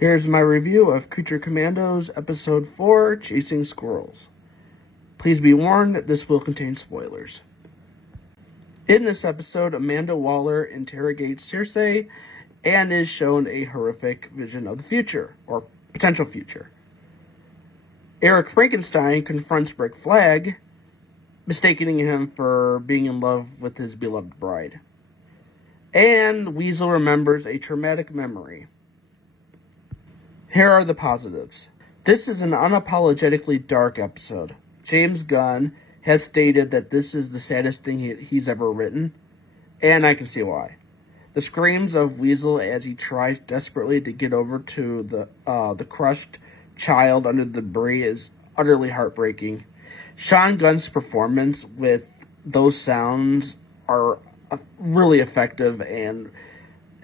Here's my review of Creature Commandos Episode 4, Chasing Squirrels. Please be warned, this will contain spoilers. In this episode, Amanda Waller interrogates Circe and is shown a horrific vision of the future, or potential future. Eric Frankenstein confronts Rick Flag, mistaking him for being in love with his beloved bride. And Weasel remembers a traumatic memory. Here are the positives. This is an unapologetically dark episode. James Gunn has stated that this is the saddest thing he's ever written, and I can see why. The screams of Weasel as he tries desperately to get over to the crushed child under the debris is utterly heartbreaking. Sean Gunn's performance with those sounds are really effective and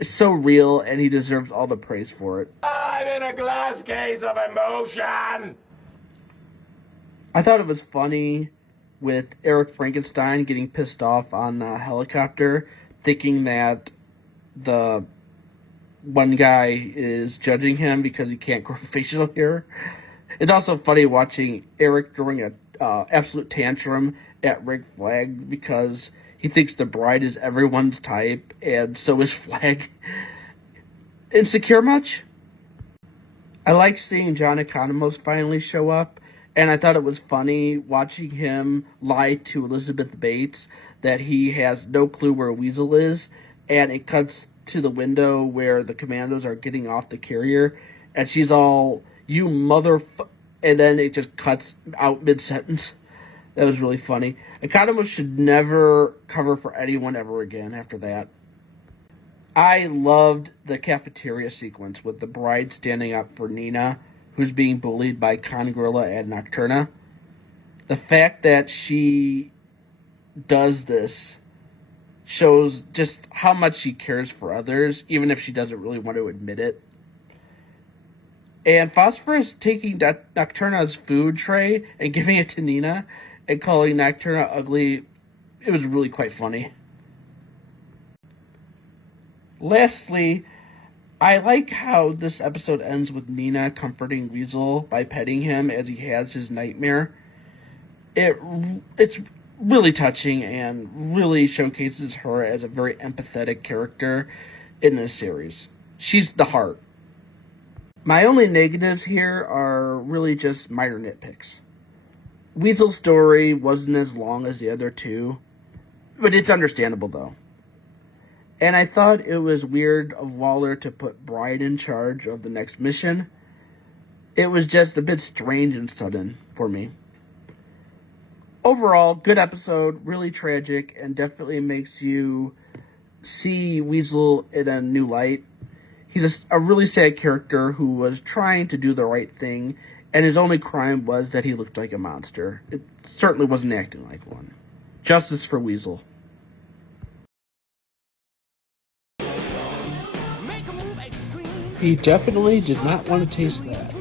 so real, and he deserves all the praise for it. I'm in a glass case of emotion! I thought it was funny with Eric Frankenstein getting pissed off on the helicopter, thinking that the one guy is judging him because he can't grow facial hair. It's also funny watching Eric throwing a absolute tantrum at Rick Flag because he thinks the bride is everyone's type, and so is Flag. Insecure much? I like seeing John Economos finally show up, and I thought it was funny watching him lie to Elizabeth Bates that he has no clue where Weasel is, and it cuts to the window where the Commandos are getting off the carrier, and she's all, "You and then it just cuts out mid-sentence. That was really funny. Economos should never cover for anyone ever again after that. I loved the cafeteria sequence with the bride standing up for Nina, who's being bullied by Congrilla and Nocturna. The fact that she does this shows just how much she cares for others, even if she doesn't really want to admit it. And Phosphorus taking Nocturna's food tray and giving it to Nina and calling Nocturna ugly, it was really quite funny. Lastly, I like how this episode ends with Nina comforting Weasel by petting him as he has his nightmare. It's really touching and really showcases her as a very empathetic character in this series. She's the heart. My only negatives here are really just minor nitpicks. Weasel's story wasn't as long as the other two, but it's understandable though. And I thought it was weird of Waller to put Bride in charge of the next mission. It was just a bit strange and sudden for me. Overall, good episode, really tragic, and definitely makes you see Weasel in a new light. He's a really sad character who was trying to do the right thing, and his only crime was that he looked like a monster. It certainly wasn't acting like one. Justice for Weasel. He definitely did not want to taste that.